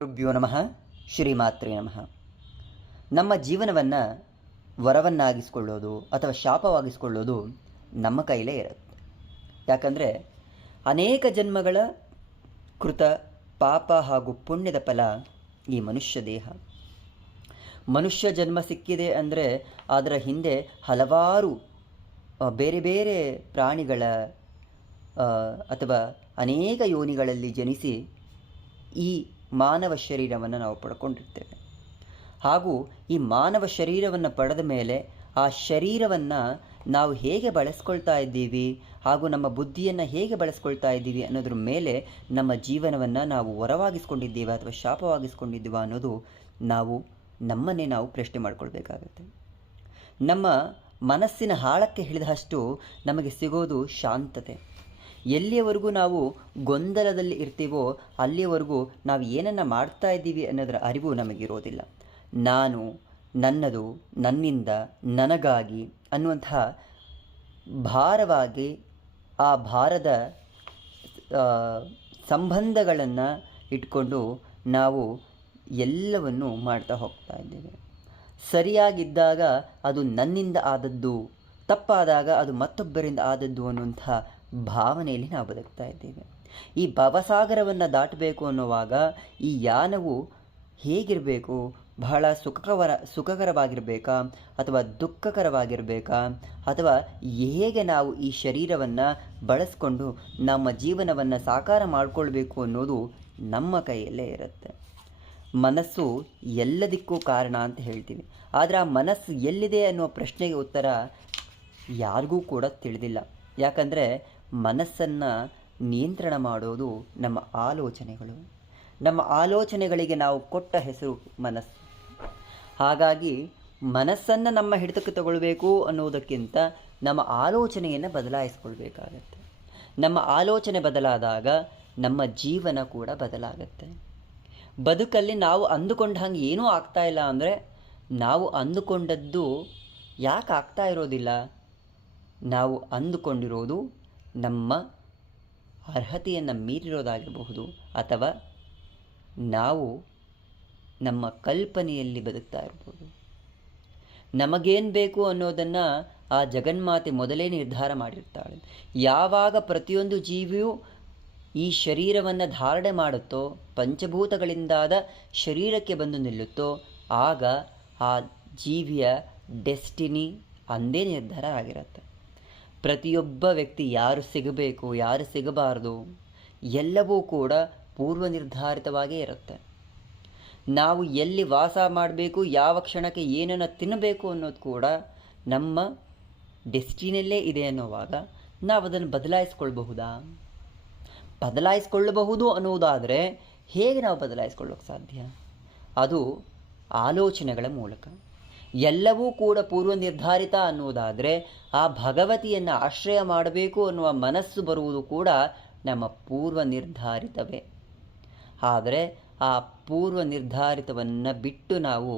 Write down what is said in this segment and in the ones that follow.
ಗುರುಭ್ಯೋ ನಮಃ. ಶ್ರೀಮಾತ್ರೇ ನಮಃ. ನಮ್ಮ ಜೀವನವನ್ನು ವರವನ್ನಾಗಿಸ್ಕೊಳ್ಳೋದು ಅಥವಾ ಶಾಪವಾಗಿಸ್ಕೊಳ್ಳೋದು ನಮ್ಮ ಕೈಲೇ ಇರುತ್ತೆ. ಯಾಕಂದರೆ ಅನೇಕ ಜನ್ಮಗಳ ಕೃತ ಪಾಪ ಹಾಗೂ ಪುಣ್ಯದ ಫಲ ಈ ಮನುಷ್ಯ ದೇಹ. ಮನುಷ್ಯ ಜನ್ಮ ಸಿಕ್ಕಿದೆ ಅಂದರೆ ಅದರ ಹಿಂದೆ ಹಲವಾರು ಬೇರೆ ಬೇರೆ ಪ್ರಾಣಿಗಳ ಅಥವಾ ಅನೇಕ ಯೋನಿಗಳಲ್ಲಿ ಜನಿಸಿ ಈ ಮಾನವ ಶರೀರವನ್ನು ನಾವು ಪಡ್ಕೊಂಡಿರ್ತೇವೆ. ಹಾಗೂ ಈ ಮಾನವ ಶರೀರವನ್ನು ಪಡೆದ ಮೇಲೆ ಆ ಶರೀರವನ್ನು ನಾವು ಹೇಗೆ ಬಳಸ್ಕೊಳ್ತಾ ಇದ್ದೀವಿ ಹಾಗೂ ನಮ್ಮ ಬುದ್ಧಿಯನ್ನು ಹೇಗೆ ಬಳಸ್ಕೊಳ್ತಾ ಇದ್ದೀವಿ ಅನ್ನೋದ್ರ ಮೇಲೆ ನಮ್ಮ ಜೀವನವನ್ನು ನಾವು ವರವಾಗಿಸ್ಕೊಂಡಿದ್ದೀವ ಅಥವಾ ಶಾಪವಾಗಿಸ್ಕೊಂಡಿದ್ದೀವ ಅನ್ನೋದು ನಮ್ಮನ್ನೇ ನಾವು ಪ್ರಶ್ನೆ ಮಾಡಿಕೊಳ್ಬೇಕಾಗತ್ತೆ. ನಮ್ಮ ಮನಸ್ಸಿನ ಆಳಕ್ಕೆ ಹಿಡಿದಷ್ಟು ನಮಗೆ ಸಿಗೋದು ಶಾಂತತೆ. ಎಲ್ಲಿಯವರೆಗೂ ನಾವು ಗೊಂದಲದಲ್ಲಿ ಇರ್ತೀವೋ ಅಲ್ಲಿಯವರೆಗೂ ನಾವು ಏನನ್ನು ಮಾಡ್ತಾ ಇದ್ದೀವಿ ಅನ್ನೋದರ ಅರಿವು ನಮಗಿರೋದಿಲ್ಲ. ನಾನು, ನನ್ನದು, ನನ್ನಿಂದ, ನನಗಾಗಿ ಅನ್ನುವಂತಹ ಭಾರವಾಗಿ ಆ ಭಾರದ ಸಂಬಂಧಗಳನ್ನು ಇಟ್ಕೊಂಡು ನಾವು ಎಲ್ಲವನ್ನು ಮಾಡ್ತಾ ಹೋಗ್ತಾ ಇದ್ದೇವೆ. ಸರಿಯಾಗಿದ್ದಾಗ ಅದು ನನ್ನಿಂದ ಆದದ್ದು, ತಪ್ಪಾದಾಗ ಅದು ಮತ್ತೊಬ್ಬರಿಂದ ಆದದ್ದು ಅನ್ನುವಂಥ ಭಾವನೆಯಲ್ಲಿ ನಾವು ಬದುಕ್ತಾ ಇದ್ದೇವೆ. ಈ ಭವಸಾಗರವನ್ನು ದಾಟಬೇಕು ಅನ್ನುವಾಗ ಈ ಯಾನವು ಹೇಗಿರಬೇಕು? ಬಹಳ ಸುಖಕರವಾಗಿರಬೇಕಾ ಅಥವಾ ದುಃಖಕರವಾಗಿರಬೇಕಾ ಅಥವಾ ಹೇಗೆ ನಾವು ಈ ಶರೀರವನ್ನು ಬಳಸ್ಕೊಂಡು ನಮ್ಮ ಜೀವನವನ್ನು ಸಾಕಾರ ಮಾಡಿಕೊಳ್ಬೇಕು ಅನ್ನೋದು ನಮ್ಮ ಕೈಯಲ್ಲೇ ಇರುತ್ತೆ. ಮನಸ್ಸು ಎಲ್ಲದಕ್ಕೂ ಕಾರಣ ಅಂತ ಹೇಳ್ತೀವಿ. ಆದರೆ ಆ ಮನಸ್ಸು ಎಲ್ಲಿದೆ ಅನ್ನುವ ಪ್ರಶ್ನೆಗೆ ಉತ್ತರ ಯಾರಿಗೂ ಕೂಡ ತಿಳಿದಿಲ್ಲ. ಯಾಕಂದರೆ ಮನಸ್ಸನ್ನು ನಿಯಂತ್ರಣ ಮಾಡೋದು ನಮ್ಮ ಆಲೋಚನೆಗಳು. ನಮ್ಮ ಆಲೋಚನೆಗಳಿಗೆ ನಾವು ಕೊಟ್ಟ ಹೆಸರು ಮನಸ್ಸು. ಹಾಗಾಗಿ ಮನಸ್ಸನ್ನು ನಮ್ಮ ಹಿಡಿತಕ್ಕೆ ತಗೊಳ್ಬೇಕು ಅನ್ನೋದಕ್ಕಿಂತ ನಮ್ಮ ಆಲೋಚನೆಯನ್ನು ಬದಲಾಯಿಸ್ಕೊಳ್ಬೇಕಾಗತ್ತೆ. ನಮ್ಮ ಆಲೋಚನೆ ಬದಲಾದಾಗ ನಮ್ಮ ಜೀವನ ಕೂಡ ಬದಲಾಗತ್ತೆ. ಬದುಕಲ್ಲಿ ನಾವು ಅಂದುಕೊಂಡ ಹಾಗೆ ಏನೂ ಆಗ್ತಾ ಇಲ್ಲ ಅಂದರೆ ನಾವು ಅಂದುಕೊಂಡದ್ದು ಯಾಕೆ ಆಗ್ತಾ ಇರೋದಿಲ್ಲ? ನಾವು ಅಂದುಕೊಂಡಿರೋದು ನಮ್ಮ ಅರ್ಹತೆಯನ್ನು ಮೀರಿರೋದಾಗಿರಬಹುದು ಅಥವಾ ನಾವು ನಮ್ಮ ಕಲ್ಪನೆಯಲ್ಲಿ ಬದುಕ್ತಾ ಇರ್ಬೋದು. ನಮಗೇನು ಬೇಕು ಅನ್ನೋದನ್ನು ಆ ಜಗನ್ಮಾತೆ ಮೊದಲೇ ನಿರ್ಧಾರ ಮಾಡಿರ್ತಾಳೆ. ಯಾವಾಗ ಪ್ರತಿಯೊಂದು ಜೀವಿಯೂ ಈ ಶರೀರವನ್ನು ಧಾರಣೆ ಮಾಡುತ್ತೋ, ಪಂಚಭೂತಗಳಿಂದಾದ ಶರೀರಕ್ಕೆ ಬಂದು ನಿಲ್ಲುತ್ತೋ, ಆಗ ಆ ಜೀವಿಯ ಡೆಸ್ಟಿನಿ ಅಂದೇ ನಿರ್ಧಾರ ಆಗಿರುತ್ತೆ. ಪ್ರತಿಯೊಬ್ಬ ವ್ಯಕ್ತಿ ಯಾರು ಸಿಗಬೇಕು, ಯಾರು ಸಿಗಬಾರ್ದು ಎಲ್ಲವೂ ಕೂಡ ಪೂರ್ವ ನಿರ್ಧಾರಿತವಾಗೇ ಇರುತ್ತೆ. ನಾವು ಎಲ್ಲಿ ವಾಸ ಮಾಡಬೇಕು, ಯಾವ ಕ್ಷಣಕ್ಕೆ ಏನನ್ನು ತಿನ್ನಬೇಕು ಅನ್ನೋದು ಕೂಡ ನಮ್ಮ ಡೆಸ್ಟಿನಿಯಲ್ಲೇ ಇದೆ ಅನ್ನೋವಾಗ ನಾವು ಅದನ್ನು ಬದಲಾಯಿಸ್ಕೊಳ್ಬಹುದಾ? ಬದಲಾಯಿಸ್ಕೊಳ್ಳಬಹುದು ಅನ್ನೋದಾದರೆ ಹೇಗೆ ನಾವು ಬದಲಾಯಿಸ್ಕೊಳ್ಳೋಕೆ ಸಾಧ್ಯ? ಅದು ಆಲೋಚನೆಗಳ ಮೂಲಕ. ಎಲ್ಲವೂ ಕೂಡ ಪೂರ್ವ ನಿರ್ಧಾರಿತ ಅನ್ನೋದಾದರೆ ಆ ಭಗವತಿಯನ್ನು ಆಶ್ರಯ ಮಾಡಬೇಕು ಅನ್ನುವ ಮನಸ್ಸು ಬರುವುದು ಕೂಡ ನಮ್ಮ ಪೂರ್ವ ನಿರ್ಧಾರಿತವೇ. ಆದರೆ ಆ ಪೂರ್ವ ನಿರ್ಧಾರಿತವನ್ನು ಬಿಟ್ಟು ನಾವು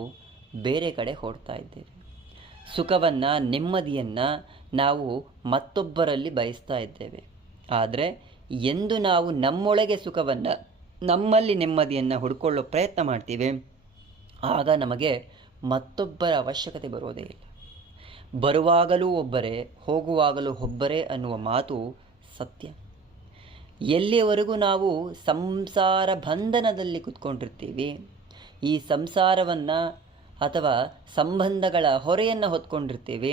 ಬೇರೆ ಕಡೆ ಹೊರಡ್ತಾ ಇದ್ದೇವೆ. ಸುಖವನ್ನು, ನೆಮ್ಮದಿಯನ್ನು ನಾವು ಮತ್ತೊಬ್ಬರಲ್ಲಿ ಬಯಸ್ತಾ ಇದ್ದೇವೆ. ಆದರೆ ಎಂದು ನಾವು ನಮ್ಮೊಳಗೆ ಸುಖವನ್ನು, ನಮ್ಮಲ್ಲಿ ನೆಮ್ಮದಿಯನ್ನು ಹುಡ್ಕೊಳ್ಳೋ ಪ್ರಯತ್ನ ಮಾಡ್ತೀವಿ, ಆಗ ನಮಗೆ ಮತ್ತೊಬ್ಬರ ಅವಶ್ಯಕತೆ ಬರೋದೇ ಇಲ್ಲ. ಬರುವಾಗಲೂ ಒಬ್ಬರೇ, ಹೋಗುವಾಗಲೂ ಒಬ್ಬರೇ ಅನ್ನುವ ಮಾತು ಸತ್ಯ. ಎಲ್ಲಿಯವರೆಗೂ ನಾವು ಸಂಸಾರ ಬಂಧನದಲ್ಲಿ ಕೂತ್ಕೊಂಡಿರ್ತೀವಿ, ಈ ಸಂಸಾರವನ್ನು ಅಥವಾ ಸಂಬಂಧಗಳ ಹೊರೆಯನ್ನು ಹೊತ್ಕೊಂಡಿರ್ತೀವಿ,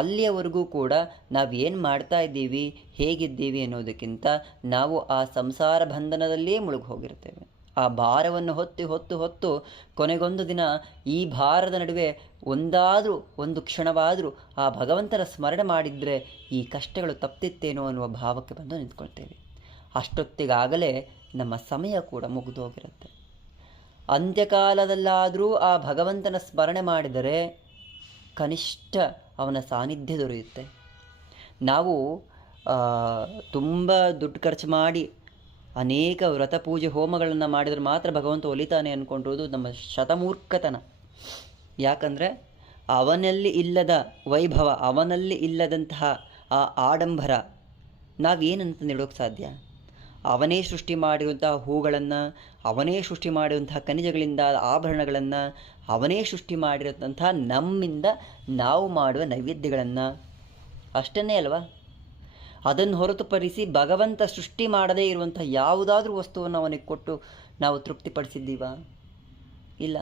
ಅಲ್ಲಿಯವರೆಗೂ ಕೂಡ ನಾವೇನು ಮಾಡ್ತಾ ಇದ್ದೀವಿ, ಹೇಗಿದ್ದೀವಿ ಅನ್ನೋದಕ್ಕಿಂತ ನಾವು ಆ ಸಂಸಾರ ಬಂಧನದಲ್ಲೇ ಮುಳುಗಿ ಹೋಗಿರ್ತೇವೆ. ಆ ಭಾರವನ್ನು ಹೊತ್ತು ಕೊನೆಗೊಂದು ದಿನ ಈ ಭಾರದ ನಡುವೆ ಒಂದು ಕ್ಷಣವಾದರೂ ಆ ಭಗವಂತನ ಸ್ಮರಣೆ ಮಾಡಿದರೆ ಈ ಕಷ್ಟಗಳು ತಪ್ತಿತ್ತೇನೋ ಅನ್ನುವ ಭಾವಕ್ಕೆ ಬಂದು ನಿಂತ್ಕೊಳ್ತೇವೆ. ಅಷ್ಟೊತ್ತಿಗಾಗಲೇ ನಮ್ಮ ಸಮಯ ಕೂಡ ಮುಗಿದೋಗಿರುತ್ತೆ. ಅಂತ್ಯಕಾಲದಲ್ಲಾದರೂ ಆ ಭಗವಂತನ ಸ್ಮರಣೆ ಮಾಡಿದರೆ ಕನಿಷ್ಠ ಅವನ ಸಾನ್ನಿಧ್ಯ ದೊರೆಯುತ್ತೆ. ನಾವು ತುಂಬ ದುಡ್ಡು ಖರ್ಚು ಮಾಡಿ ಅನೇಕ ವ್ರತ ಪೂಜೆ ಹೋಮಗಳನ್ನು ಮಾಡಿದರೆ ಮಾತ್ರ ಭಗವಂತ ಒಲಿತಾನೆ ಅಂದ್ಕೊಂಡಿರೋದು ನಮ್ಮ ಶತಮೂರ್ಖತನ. ಯಾಕಂದರೆ ಅವನಲ್ಲಿ ಇಲ್ಲದ ವೈಭವ, ಅವನಲ್ಲಿ ಇಲ್ಲದಂತಹ ಆ ಆಡಂಬರ ನಾವೇನಂತ ನೀಡೋಕ್ಕೆ ಸಾಧ್ಯ? ಅವನೇ ಸೃಷ್ಟಿ ಮಾಡಿರುವಂತಹ ಹೂಗಳನ್ನು, ಅವನೇ ಸೃಷ್ಟಿ ಮಾಡಿರುವಂತಹ ಖನಿಜಗಳಿಂದ ಆಭರಣಗಳನ್ನು, ಅವನೇ ಸೃಷ್ಟಿ ಮಾಡಿರೋಂತಹ ನಮ್ಮಿಂದ ನಾವು ಮಾಡುವ ನೈವೇದ್ಯಗಳನ್ನು. ಅಷ್ಟನ್ನೇ ಅಲ್ವಾ? ಅದನ್ನು ಹೊರತುಪಡಿಸಿ ಭಗವಂತ ಸೃಷ್ಟಿ ಮಾಡದೇ ಇರುವಂಥ ಯಾವುದಾದ್ರೂ ವಸ್ತುವನ್ನು ಅವನಿಗೆ ಕೊಟ್ಟು ನಾವು ತೃಪ್ತಿಪಡಿಸಿದ್ದೀವಾ? ಇಲ್ಲ.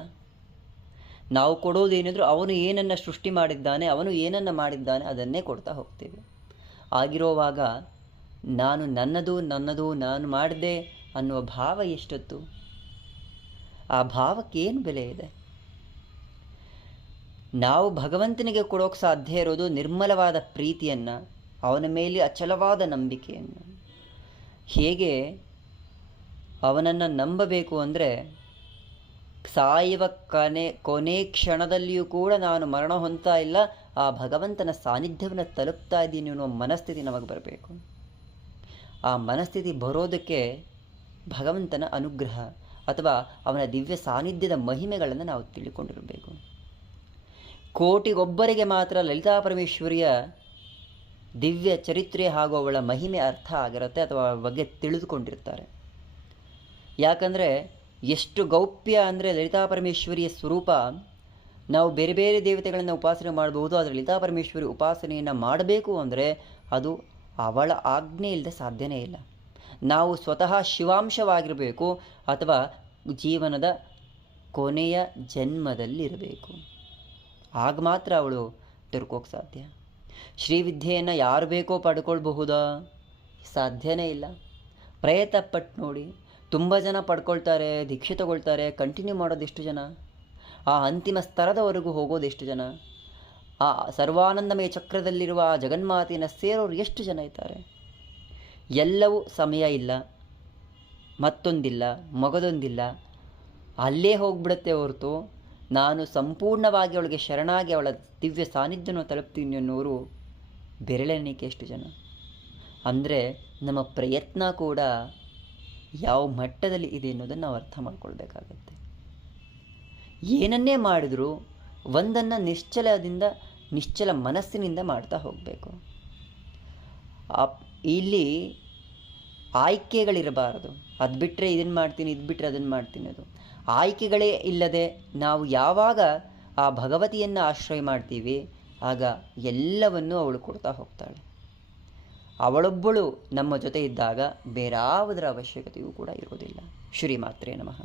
ನಾವು ಕೊಡೋದೇನಿದ್ರು ಅವನು ಏನನ್ನು ಸೃಷ್ಟಿ ಮಾಡಿದ್ದಾನೆ, ಅವನು ಏನನ್ನು ಮಾಡಿದ್ದಾನೆ ಅದನ್ನೇ ಕೊಡ್ತಾ ಹೋಗ್ತೇವೆ. ಆಗಿರೋವಾಗ ನಾನು ನನ್ನದು ನಾನು ಮಾಡಿದೆ ಅನ್ನುವ ಭಾವ ಎಷ್ಟೊತ್ತು? ಆ ಭಾವಕ್ಕೇನು ಬೆಲೆ ಇದೆ? ನಾವು ಭಗವಂತನಿಗೆ ಕೊಡೋಕೆ ಸಾಧ್ಯ ಇರೋದು ನಿರ್ಮಲವಾದ ಪ್ರೀತಿಯನ್ನು, ಅವನ ಮೇಲೆ ಅಚಲವಾದ ನಂಬಿಕೆಯನ್ನು. ಹೇಗೆ ಅವನನ್ನು ನಂಬಬೇಕು ಅಂದರೆ, ಸಾಯುವ ಕೊನೆ ಕ್ಷಣದಲ್ಲಿಯೂ ಕೂಡ ನಾನು ಮರಣ ಹೊಂದ್ತಾ ಇಲ್ಲ, ಆ ಭಗವಂತನ ಸಾನ್ನಿಧ್ಯವನ್ನು ತಲುಪ್ತಾ ಇದ್ದೀನಿ ಅನ್ನೋ ಮನಸ್ಥಿತಿ ನಮಗೆ ಬರಬೇಕು. ಆ ಮನಸ್ಥಿತಿ ಬರೋದಕ್ಕೆ ಭಗವಂತನ ಅನುಗ್ರಹ ಅಥವಾ ಅವನ ದಿವ್ಯ ಸಾನ್ನಿಧ್ಯದ ಮಹಿಮೆಗಳನ್ನು ನಾವು ತಿಳಿದುಕೊಂಡಿರಬೇಕು. ಕೋಟಿಗೊಬ್ಬರಿಗೆ ಮಾತ್ರ ಲಲಿತಾ ಪರಮೇಶ್ವರಿಯ ದಿವ್ಯ ಚರಿತ್ರೆ ಹಾಗೂ ಅವಳ ಮಹಿಮೆ ಅರ್ಥ ಆಗಿರುತ್ತೆ ಅಥವಾ ಅವಳ ಬಗ್ಗೆ ತಿಳಿದುಕೊಂಡಿರ್ತಾರೆ. ಯಾಕಂದರೆ ಎಷ್ಟು ಗೌಪ್ಯ ಅಂದರೆ ಲಲಿತಾ ಪರಮೇಶ್ವರಿಯ ಸ್ವರೂಪ. ನಾವು ಬೇರೆ ಬೇರೆ ದೇವತೆಗಳನ್ನು ಉಪಾಸನೆ ಮಾಡಬಹುದು, ಆದರೆ ಲಲಿತಾ ಪರಮೇಶ್ವರಿ ಉಪಾಸನೆಯನ್ನು ಮಾಡಬೇಕು ಅಂದರೆ ಅದು ಅವಳ ಆಜ್ಞೆ ಇಲ್ಲದೆ ಸಾಧ್ಯನೇ ಇಲ್ಲ. ನಾವು ಸ್ವತಃ ಶಿವಾಂಶವಾಗಿರಬೇಕು ಅಥವಾ ಜೀವನದ ಕೊನೆಯ ಜನ್ಮದಲ್ಲಿರಬೇಕು. ಆಗ ಮಾತ್ರ ಅವಳು ದೊರಕೋಕೆ ಸಾಧ್ಯ. ಶ್ರೀವಿದ್ಯೆಯನ್ನು ಯಾರು ಬೇಕೋ ಪಡ್ಕೊಳ್ಬಹುದಾ? ಸಾಧ್ಯನೇ ಇಲ್ಲ. ಪ್ರಯತ್ನ ಪಟ್ಟು ನೋಡಿ. ತುಂಬ ಜನ ಪಡ್ಕೊಳ್ತಾರೆ, ದೀಕ್ಷೆ ತಗೊಳ್ತಾರೆ, ಕಂಟಿನ್ಯೂ ಮಾಡೋದು ಎಷ್ಟು ಜನ? ಆ ಅಂತಿಮ ಸ್ತರದವರೆಗೂ ಹೋಗೋದು ಎಷ್ಟು ಜನ? ಆ ಸರ್ವಾನಂದಮಯ ಚಕ್ರದಲ್ಲಿರುವ ಆ ಜಗನ್ಮಾತೆಯನ್ನು ಸೇರೋರು ಎಷ್ಟು ಜನ ಇದ್ದಾರೆ? ಎಲ್ಲವೂ ಸಮಯ ಇಲ್ಲ, ಮತ್ತೊಂದಿಲ್ಲ, ಮಗದೊಂದಿಲ್ಲ, ಅಲ್ಲೇ ಹೋಗ್ಬಿಡುತ್ತೆ ಹೊರತು ನಾನು ಸಂಪೂರ್ಣವಾಗಿ ಅವಳಿಗೆ ಶರಣಾಗಿ ಅವಳ ದಿವ್ಯ ಸಾನ್ನಿಧ್ಯವನ್ನು ತಲುಪ್ತೀನಿ ಅನ್ನೋರು ಬೆರಳೆಣಿಕೆ ಎಷ್ಟು ಜನ? ಅಂದರೆ ನಮ್ಮ ಪ್ರಯತ್ನ ಕೂಡ ಯಾವ ಮಟ್ಟದಲ್ಲಿ ಇದೆ ಅನ್ನೋದನ್ನು ನಾವು ಅರ್ಥ ಮಾಡ್ಕೊಳ್ಬೇಕಾಗತ್ತೆ. ಏನನ್ನೇ ಮಾಡಿದರೂ ಒಂದನ್ನು ನಿಶ್ಚಲ ಮನಸ್ಸಿನಿಂದ ಮಾಡ್ತಾ ಹೋಗಬೇಕು. ಇಲ್ಲಿ ಆಯ್ಕೆಗಳಿರಬಾರದು. ಅದು ಬಿಟ್ಟರೆ ಇದನ್ನು ಮಾಡ್ತೀನಿ, ಇದು ಬಿಟ್ಟರೆ ಅದನ್ನು ಮಾಡ್ತೀನಿ. ಅದು ಆಯ್ಕೆಗಳೇ ಇಲ್ಲದೆ ನಾವು ಯಾವಾಗ ಆ ಭಗವತಿಯನ್ನು ಆಶ್ರಯ ಮಾಡ್ತೀವಿ ಆಗ ಎಲ್ಲವನ್ನೂ ಅವಳು ಕೊಡ್ತಾ ಹೋಗ್ತಾಳೆ. ಅವಳೊಬ್ಬಳು ನಮ್ಮ ಜೊತೆ ಇದ್ದಾಗ ಬೇರಾವುದರ ಅವಶ್ಯಕತೆಯೂ ಕೂಡ ಇರೋದಿಲ್ಲ. ಶ್ರೀಮಾತ್ರೇ ನಮಃ.